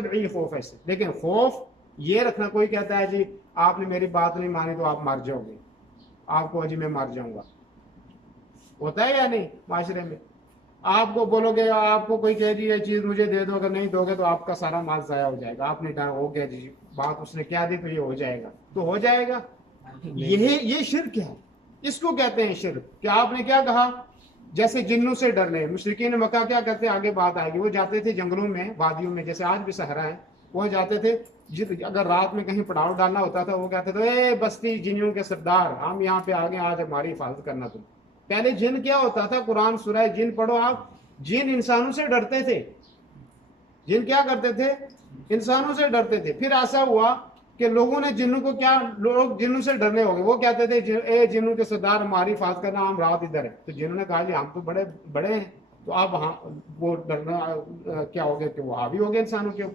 طبعی خوف ہے. لیکن خوف یہ رکھنا, کوئی کہتا ہے جی آپ نے میری بات نہیں مانی تو آپ مر جاؤ گے, آپ کو جی میں مر جاؤں گا, ہوتا ہے یا نہیں معاشرے میں؟ آپ کو بولو گے, آپ کو کوئی کہہ دی یہ چیز مجھے دے دو, اگر نہیں دو گے تو آپ کا سارا مال ضائع ہو جائے گا, آپ نے کہا ہو گیا جی بات اس نے کیا دی تو یہ ہو جائے گا, تو ہو جائے گا. یہ شرک ہے, اس کو کہتے ہیں شرک. کہ آپ نے کیا کہا, جیسے جنوں سے ڈرنے. مشرکین مکہ کیا کرتے, آگے بات آئے گی, وہ جاتے تھے جنگلوں میں, وادیوں میں, جیسے آج بھی صحرا ہے, وہ جاتے تھے. اگر رات میں کہیں پڑاؤ ڈالنا ہوتا تھا, وہ کہتے تھے اے بستی جنوں کے سردار, ہم یہاں پہ آگے, آج ہماری حفاظت کرنا تم. پہلے جن کیا ہوتا تھا, قرآن سورہ جن پڑھو آپ, جن انسانوں سے ڈرتے تھے. جن کیا کرتے تھے, انسانوں سے ڈرتے تھے. پھر ایسا ہوا کہ لوگوں نے جنوں کو کیا, لوگ جنوں سے ڈرنے ہو گئے. وہ کہتے تھے اے جنوں کے سردار ہماری حفاظت کرنا, ہم رات ادھر ہے. تو جنہوں نے کہا جی ہم تو بڑے بڑے ہیں, تو اب وہ ڈرنا کیا ہو گیا کہ وہ حاوی ہو گئے انسانوں کے اوپر.